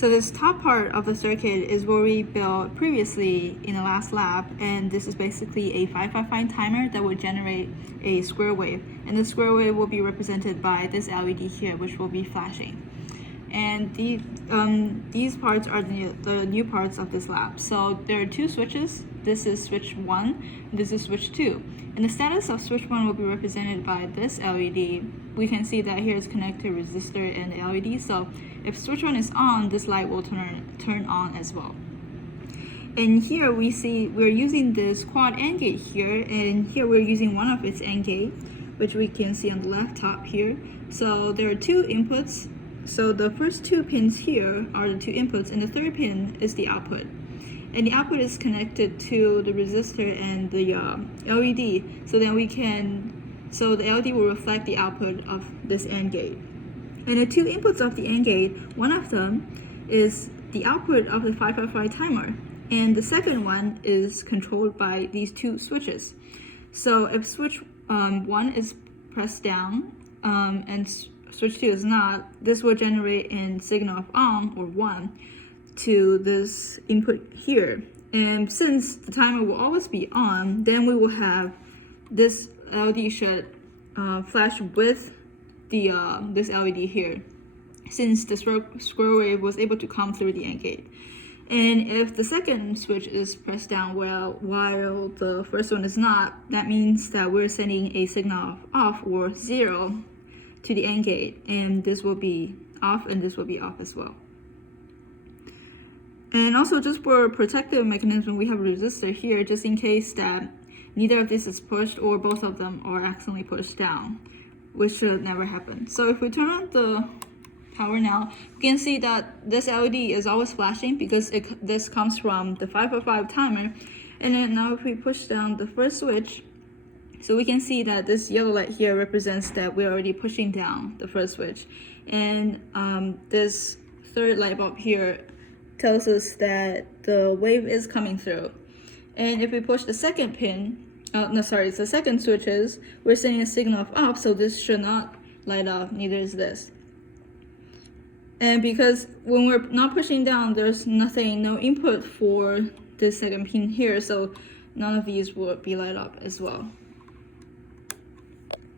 So this top part of the circuit is what we built previously in the last lab, and this is basically a 555 timer that will generate a square wave, and the square wave will be represented by this LED here, which will be flashing. And these parts are the new parts of this lab. So there are two switches. This is switch 1, this is switch 2. And the status of switch 1 will be represented by this LED. We can see that here is connected resistor and LED. So if switch 1 is on, this light will turn on as well. And here we see we're using this quad AND gate here, and here we're using one of its AND gate, which we can see on the left top here. So there are two inputs. So the first two pins here are the two inputs, and the third pin is the output. And the output is connected to the resistor and the LED. So then so the LED will reflect the output of this AND gate. And the two inputs of the AND gate, one of them is the output of the 555 timer, and the second one is controlled by these two switches. So if switch 1 is pressed down and switch 2 is not, this will generate a signal of on or 1 to this input here. And since the timer will always be on, then we will have this LED should flash with the this LED here, since the square wave was able to come through the AND gate. And if the second switch is pressed down while the first one is not, that means that we're sending a signal of off or 0 to the AND gate, and this will be off and this will be off as well. And also, just for protective mechanism, we have a resistor here just in case that neither of this is pushed or both of them are accidentally pushed down, which should never happen. So if we turn on the power now, you can see that this LED is always flashing because this comes from the 555 timer. And then now if we push down the first switch, so we can see that this yellow light here represents that we're already pushing down the first switch. And this third light bulb here tells us that the wave is coming through. And if we push the second pin, it's the second switches, we're sending a signal of off, so this should not light up, neither is this. And because when we're not pushing down, there's no input for this second pin here, so none of these will be light up as well.